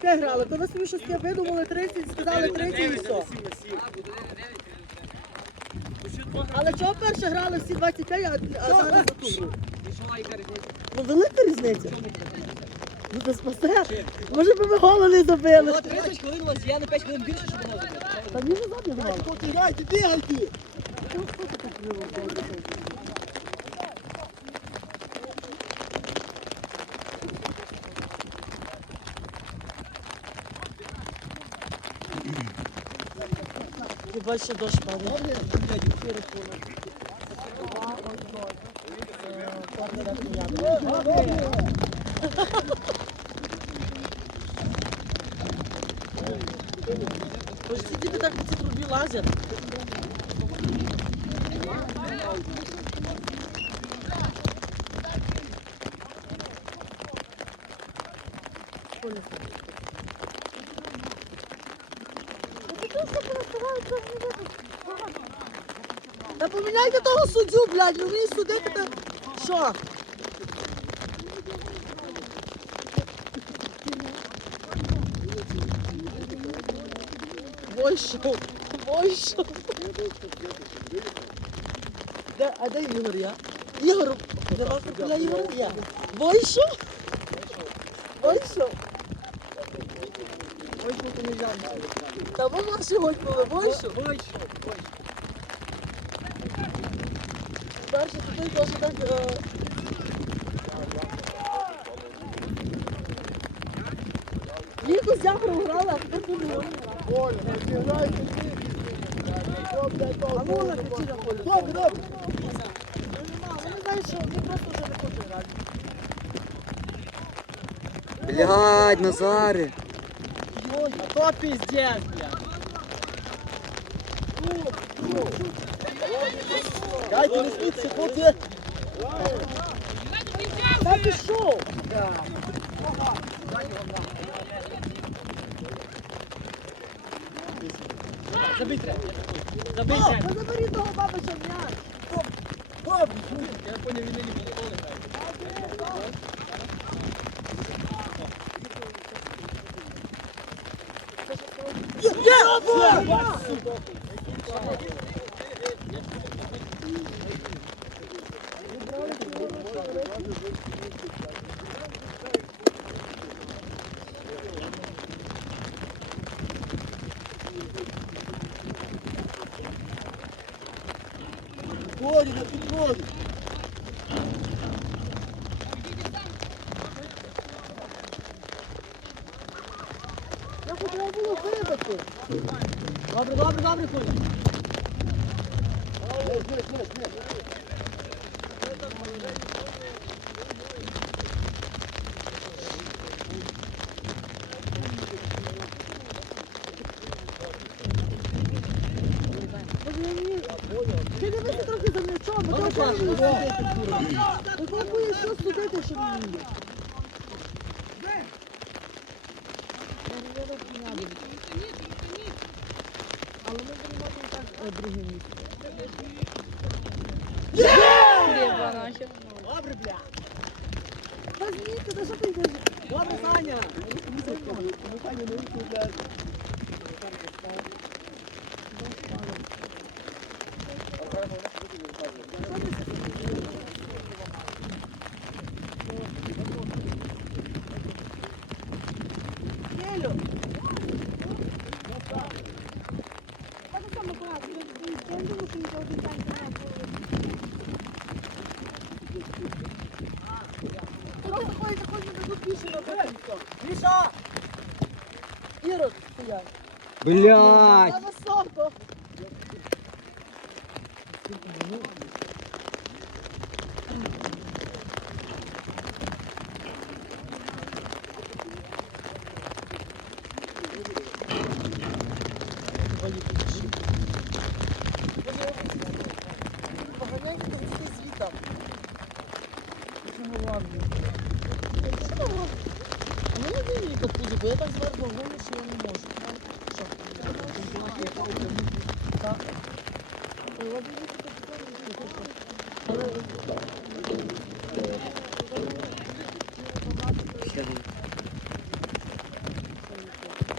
25 грали. То ви собі щось таке видумали 30, сказали 30 і все. Але чого перше грали всі 25, а, а зараз за ту гру? Ну велика різниця. Ну то спасе. Може би ми голо не забили. Ну, 30 хвилин у вас, я на 5 хвилин більше, щоб воно забити. Та ні, не грали. Грайте, бігайте! І більше дощ падає. Ось ці діти так по цій трубі лазять. Та поміняйте того суддю, блядь, ви мені судити та... Що? Войшов, войшов. Де, а де Ігор я? Ігор, де вас біля Ігора я? Войшов? Войшов? Войшов ти не взяв. Та ви ваші гойкнули, войшов? Перше туди теж так... Ліку з Яхром грали, а тут не Оля, розіграйте А ну на п'яті на полі. Добре, добре. Вони знають, що вони просто вже не хочуть грати. Блядь, Назаре. А то пиздец, бля. Дайте, не сміться, хлопці. Та пішов! Забить треба. Забить О, треба. та заберіть того бабича м'яч! Я понял, він не ніколи грає. Підході, Добре, добре, добре, Коля. Ти дивися трохи за м'ячом, бо Добре, то Коля, що добре. Ти пробуєш що судити, що не вміє. Але ми і так е, друге місце. Добре, бля. Та звідти, та що ти? Добре, Саня. Саня, не виходять. Келю! Просто ходить, заходить, не дадуть більше на батьківство. Міша! Стоять. Блядь. Поганяйте до всі звітом. Чому ладно? Що ви робите? А мені вийміть капузу, бо я так зверху говорю, що я не можу. Що? Так. Ой, ладно, я тут так говорю, що Але Йо-йо, гай!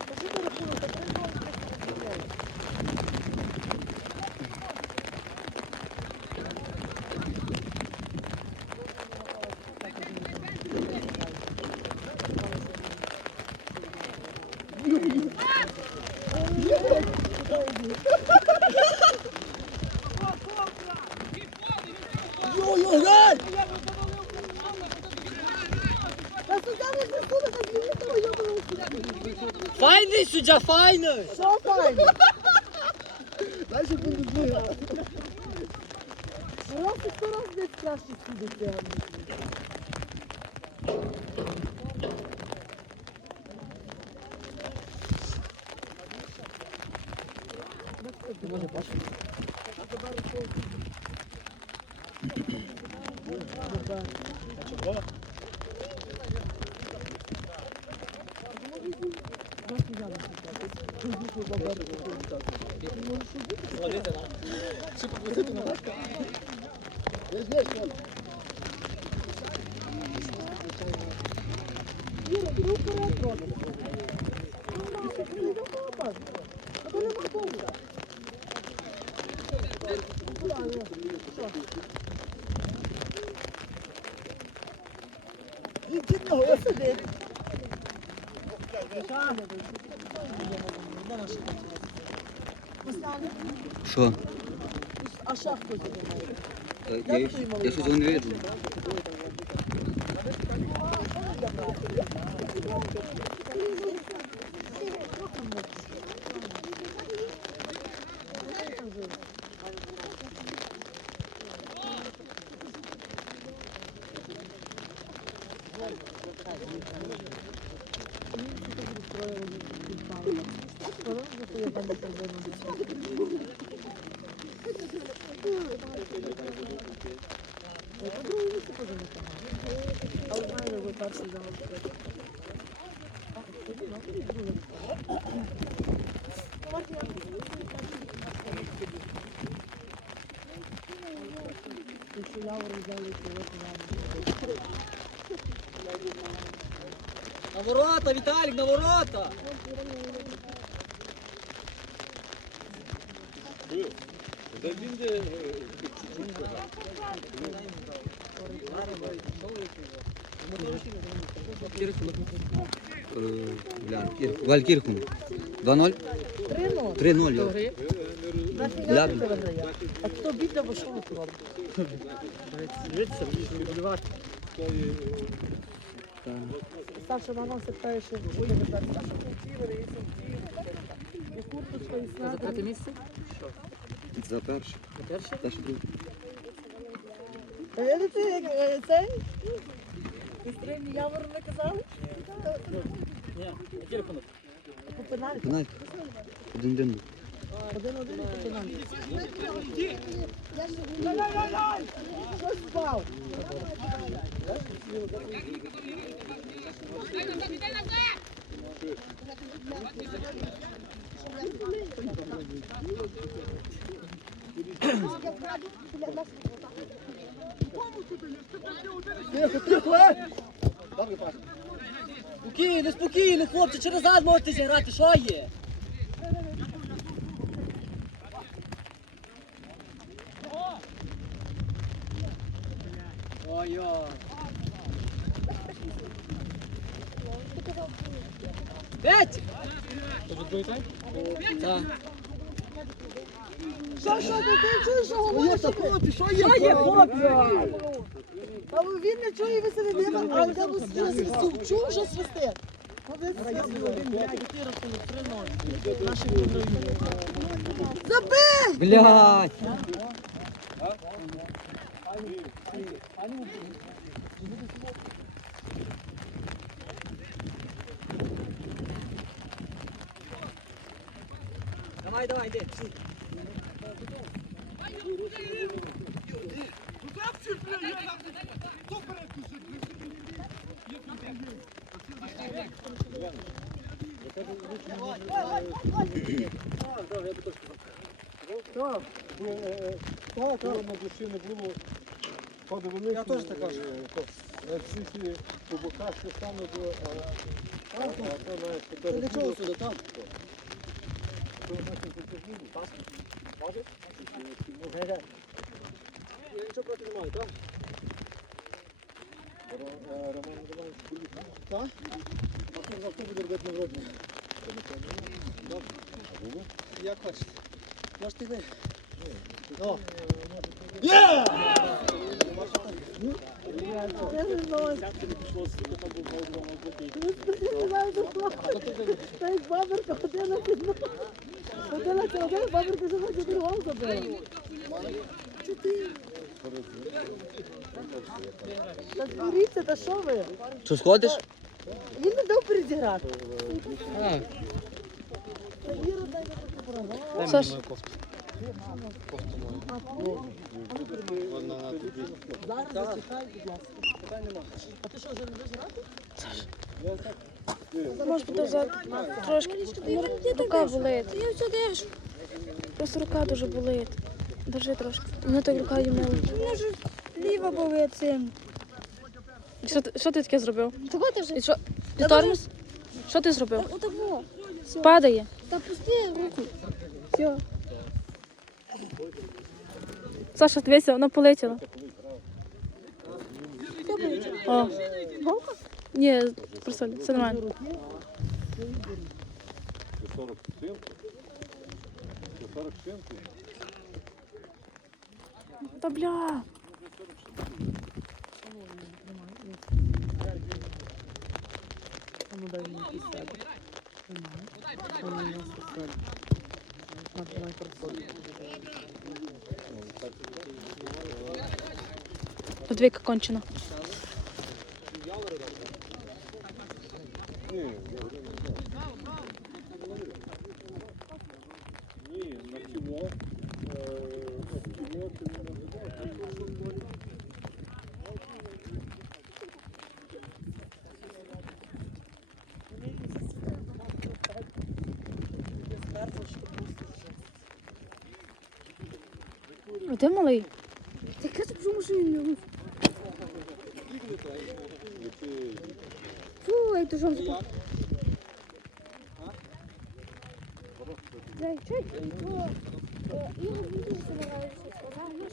Та суддя не засуне, так звільни того йобаного суддю. Файний суддя, файний! Що файно? Дай, він не. Раз і сто раз десь краще судиться. Десь, десь, Коля. Юра, що? А шах хто зробив? Е, Я, я щось не видно. На ворота, Віталік, на ворота! Валькірхун. 2-0? 3-0. 3-0. йо. Нафіга ти це виграє? А хто бідна, бо що ви робите? Саша на нас питає, що буде тепер Саша. І курточка, і За третє снайпер. місце? За перше. Перше? Перше друге. Видите, як е, цей? Бистрий явор не казали? Ні, який рахунок? По пенальті. Пенальті. Один-один. Один-один по пенальті. Що спав? Тихо, тихо, е! Добре, пас. Спокійно, спокійно, хлопці, через зад можете зіграти, що є? Ой-ой. П'ять! Так. Що, що, ти, ти чуєш, проти, що є? Що є, хлопці? А ви він не чує, ви себе не а я б свистів. Чув, що свистить? Забий! Блядь! Давай, давай, йди. Так, бо, е, так, на душі не було, ходив вниз. Я теж так кажу. Всі ці по боках, що саме було, а а, знаєш, тепер Для чого сюди, там? то, значить, це ж було. Бачиш? Ну, ге-ге. Я нічого проти не маю, так? Ро- е, Роман Романович, будь- Так? А хто за хто буде робити нагороду? Як хочете. Можете йти. Я не знаю. Не знаю, до. Та як баберка ходила під ногу. Ходила ця один, баберка вже на чотири забила. Чотири. Та зберіться, та що ви? Що сходиш? Він не дав перезіграти. А. Та Віру дай на таку Саш, Зараз зачекай, будь ласка. А ти що, вже не будеш грати? може бути взад трошки. Рука болить. Я все держу. Просто рука дуже болить. Держи трошки. Мене так рука їмила. Мене ж ліва болить цим. Що, ти- що ти таке зробив? Чого ти вже? І що? Ти тормоз? Що ти зробив? Отако. Падає. Та пусти руку. Все. Саша, дивися, воно полетіло. О. Ні, просто все нормально. Це 40 син. Це 40 син. Та бля. А ну дай мені якийсь сяде. Ага. Ой, у нас тут сяде. На, давай красотку. Подвійка кончена. Ні, ні, на кіно. е, на кіно ти не називаєш. Де малий? Ти кажеш, що машину. Фу, я дуже. Дай, чай. Я не буду собираюся сказати, ну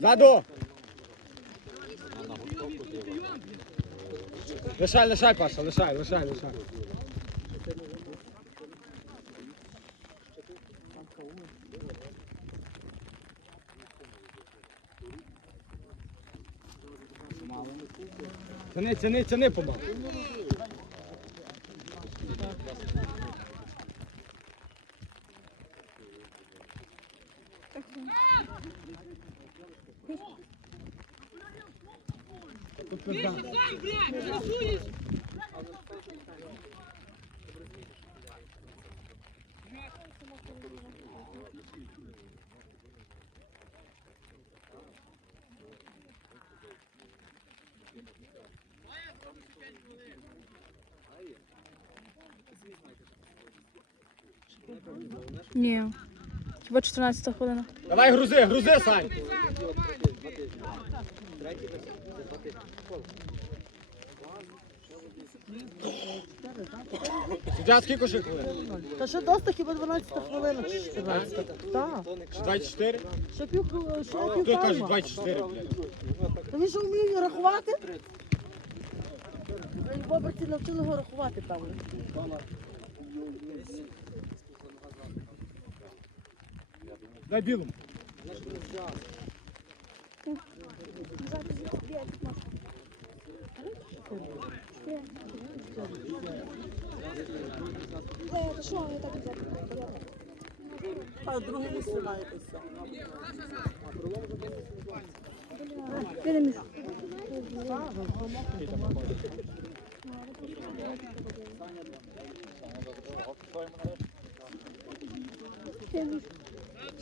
Заду! Лишай, лишай, Паша, лишай, лишай, лишай. Тяни, тяни, тяни помалу. Тут пизда. Ні. Хіба 14 хвилина. Давай грузи, грузи, Сань. Суддя, скільки ще хвилин? Та ще доста хіба 12 хвилина чи 14. Так. Чи 24? Ще пів, ще Хто пів каже тайма. 24, блядь? Та він що вміє рахувати? Бабці навчили його рахувати, певно. Дай білому. Що, я так? А.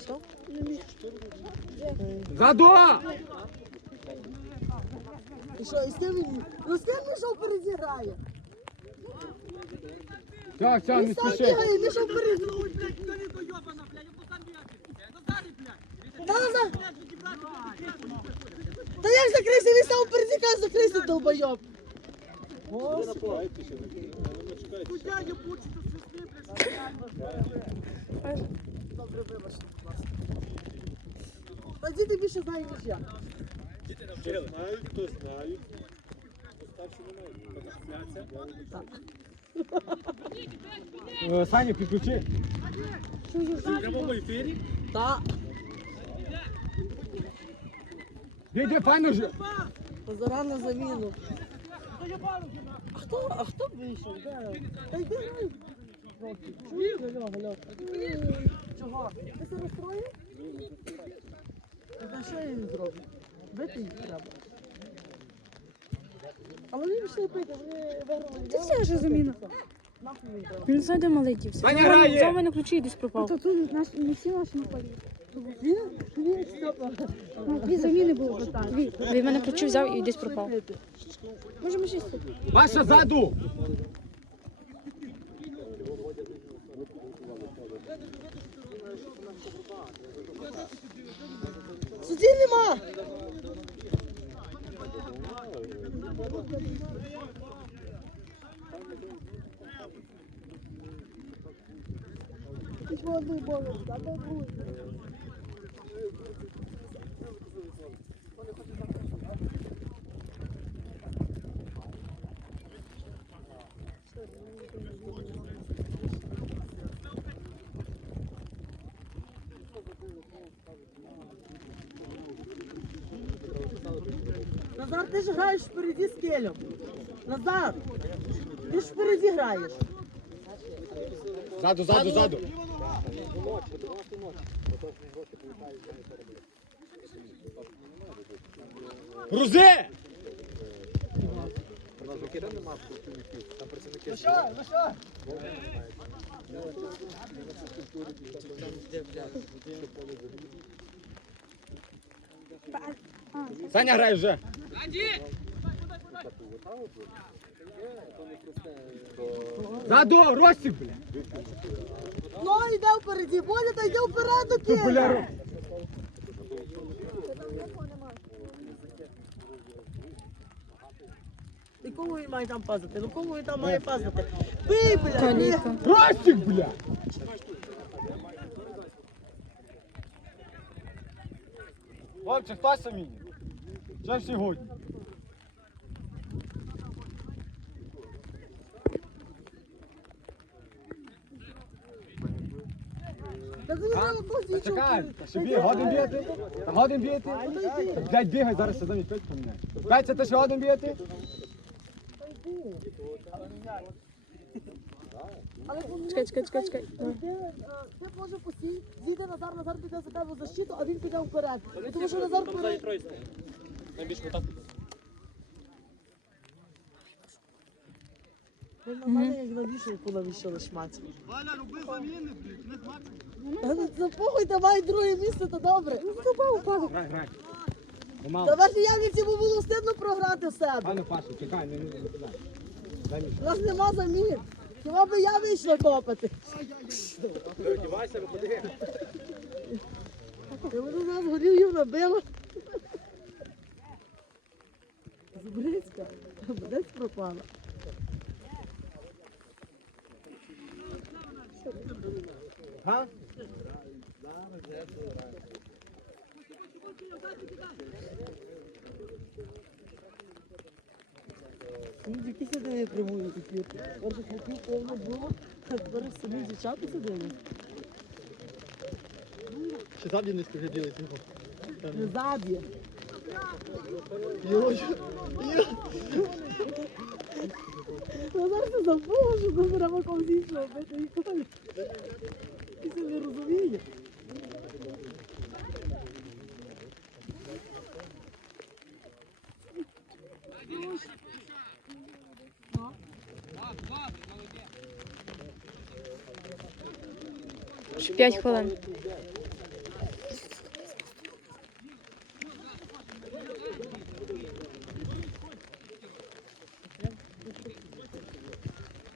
Що? Заду! І що, і з тим він? Ну з тим він що перезіграє? Все, все, не Він спіши. ти що вперед? Та як закрийся, він сам вперед каже, закрийся, долбойоб. Добре, вибачте, будь ласка. Та діти більше знають, ніж я. Знають, хто знають. Старші не Е, Саня, підключи. Та, Йди, файно ж. позора на заміну. А хто, а хто вийшов? Де? Та йди грай. Чуєш? Чого? Ти це розстроїв? Та що я їм зроблю? Бити їх треба. А вони пішли пити, вони виграли. Ти це вже заміна. Нахуй їм треба. Він зайде малий дівся. За мене ключі десь пропав. То тут наш, не всі наші не. Він, він Степа. Ну, дві заміни було питання. Він мене ключі взяв і десь пропав. Можемо шість. Ваша ззаду. Судді нема! Назар, ти ж граєш впереді з келем. Назар, ти ж впереді граєш. Ззаду, ззаду, ззаду. Грузи! Саня грає вже. Заду, Ростик, бля. Ну, йде впереді, Боля, та йде вперед до Ти, бля, келя. І кого він має там пазити? Ну кого він там має пазити? Бий, бля, бий. Ростик, бля. Хлопці, хто самі? Що сьогодні? Та ти не позі, Чекай, ще бій, годин б'єти? Та годин б'єти? Та, Блядь, бігай, зараз сезон і п'ять поміняй. П'ять, це ти ще годин б'єти? Чекай, чекай, чекай, чекай. Ти може постій, зійде Назар, Назар піде за тебе в защиту, а він піде вперед. Тому що Назар вперед. Ви на мене як на вішалку навішали шмат. Валя, роби заміни, блядь, не Запухуйте, має друге місце, то добре. Ну, то упав. Грай, грай. Та ваші явниці бо було стидно програти в себе. Пане Паша, чекай, не, не, не, не. Дай мені. У нас нема замін. Хіба би я вийшла копати? Ти мене нас горілів набила. Зубрицька, десь пропала. Га? Які сидили прямую такі. Перших хлопів повно було, а тепер самі дівчата сидили. Ще завжди не скажи Не заб'є. Я зараз не забула, що ми беремо ковзічного бити і ніколи. Ти це не розумієш. Ще п'ять хвилин.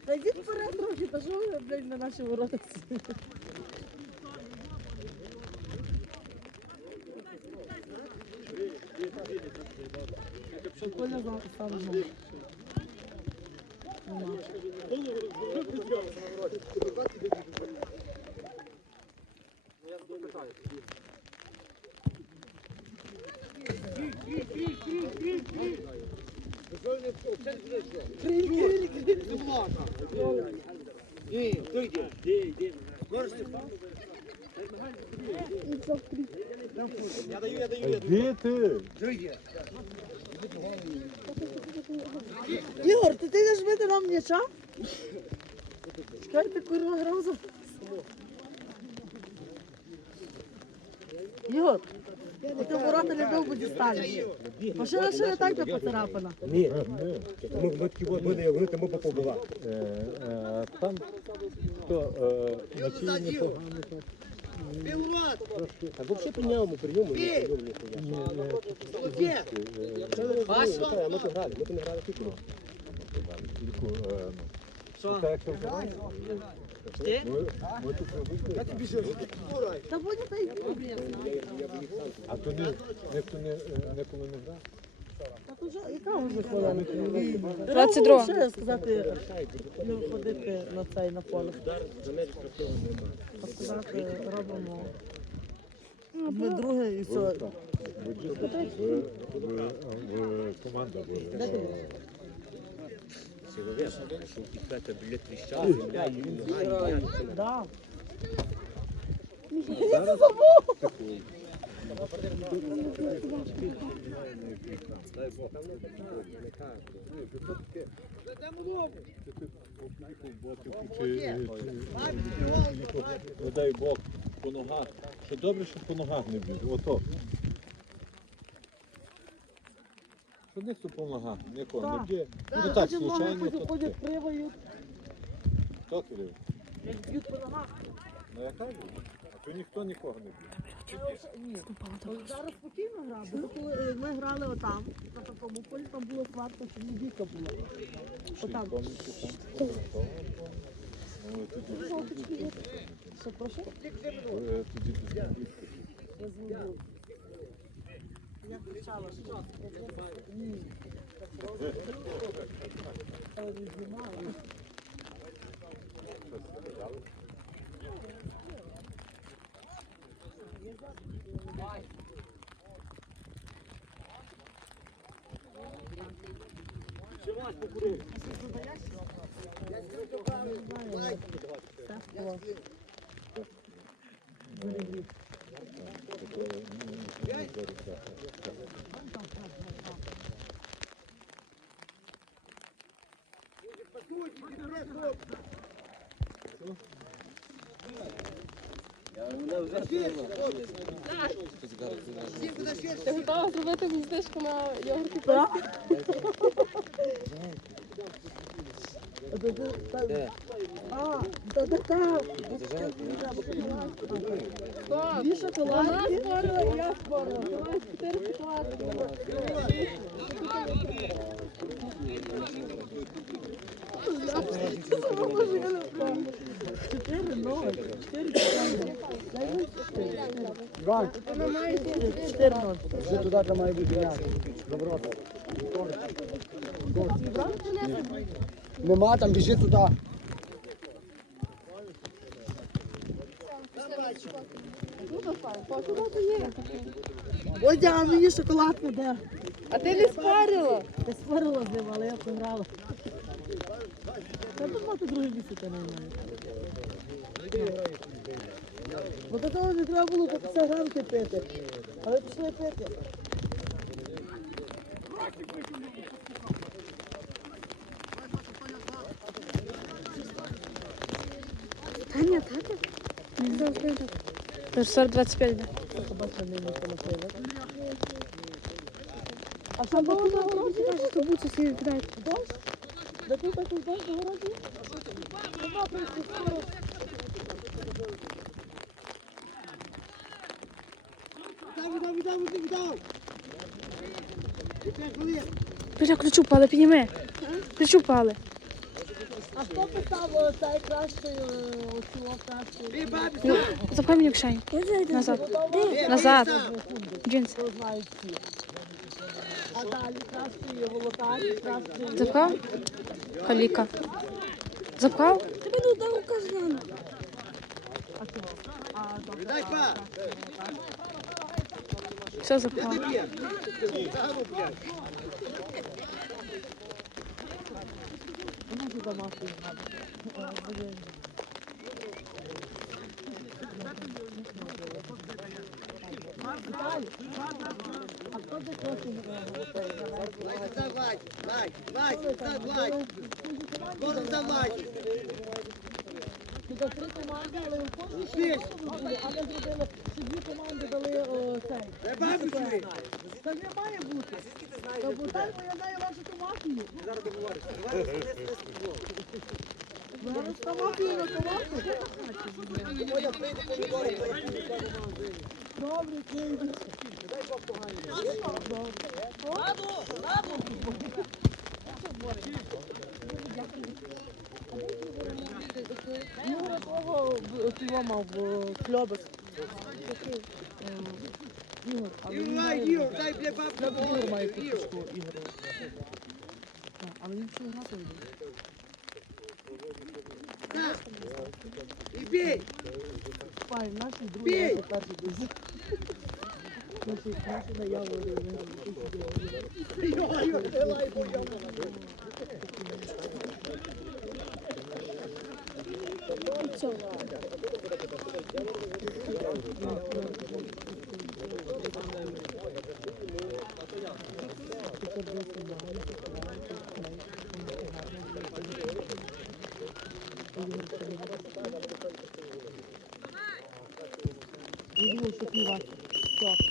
Та йдіть вперед трохи, та що ви, блядь, на наші ворота? Діти! Ігор, ти ти йдеш бити нам м'яча? Чекай, ти курва грав за... Ігор, ти ти ворота не бо дістанеш. Машина ще не так поцарапана. Ні, ми, ми такі от буде, вони тому попробували. Е, е, Там хто е, вночі непогано так. А взагалі при ньому, при ньому, ні, при ньому ніхуя. А ми то грали, ми не грали тільки. Е, тут. Та та й проблем. А то ні, ніхто не, не коли не грав. Та то яка вже хвилина? 22. Ще сказати, не виходити на цей, на поле. А сказати, робимо. Ми друге і все. Команда була. Що пікати, блядь, тріщали, Да. Не дай Бог по ногах. Що добре, що по ногах не б'ють. Ото. Що ніхто по ногах, нікого не б'є. Ну так, случайно, ходять кривою, хто як б'ють по ногах. Ну я кажу, то ніхто нікого не б'є. Зараз спокійно грав, бо коли е, ми грали отам, на такому полі, там було що не бійка була. Отам. Ну, Що прошу? е, тоді Я. Я кричала, що? Ні. Але не знімала. Ти готова зробити гніздечко на йогурті? Дві шоколадки. я спорила. Давай чотири шоколадки. Чотири ноль. Чотири чотири. Дай мені чотири. Іван, вже туди має бути м'ясо. Нема, там біжи туди. Одя, а мені шоколад не де. А ти не спарила? Я спорила з ним, але я програла. Та тут мати друге місце та не маю. Бо до того не треба було по 50 грамки пити. Але пішли пити. Таня, Татя? Не знаю, що це. Тож 40-25, да. Побачила не ніхто не пили. А що було на городі? Що буде всі кидають? Дощ? Да тут такий дощ на городі? Нема просто скоро. Бля, ключу пали, підніми. Ключу пали. А хто писав о, цей кращий, оцього кращий? Ну, Запхай мені в кишень. Назад. Назад. Джинс. А далі кращий волотар, кращий... Запхав? Каліка. Запхав? Тебе не удар рука зрана. Все запхав. Туди три команди, але у кожній були, а ми зробили, що дві команди дали о, цей. Це не має бути. Та бо так, бо я знаю вашу ту мафію. Зараз та мафія на томатку. Добре, прийду. Ігор того цього мав кльобик. Ігор, але він дай бля бабку. Ігор має куточку, Ігор. Але він що грати буде? Пай, наші друзі, наші перші друзі. Наші,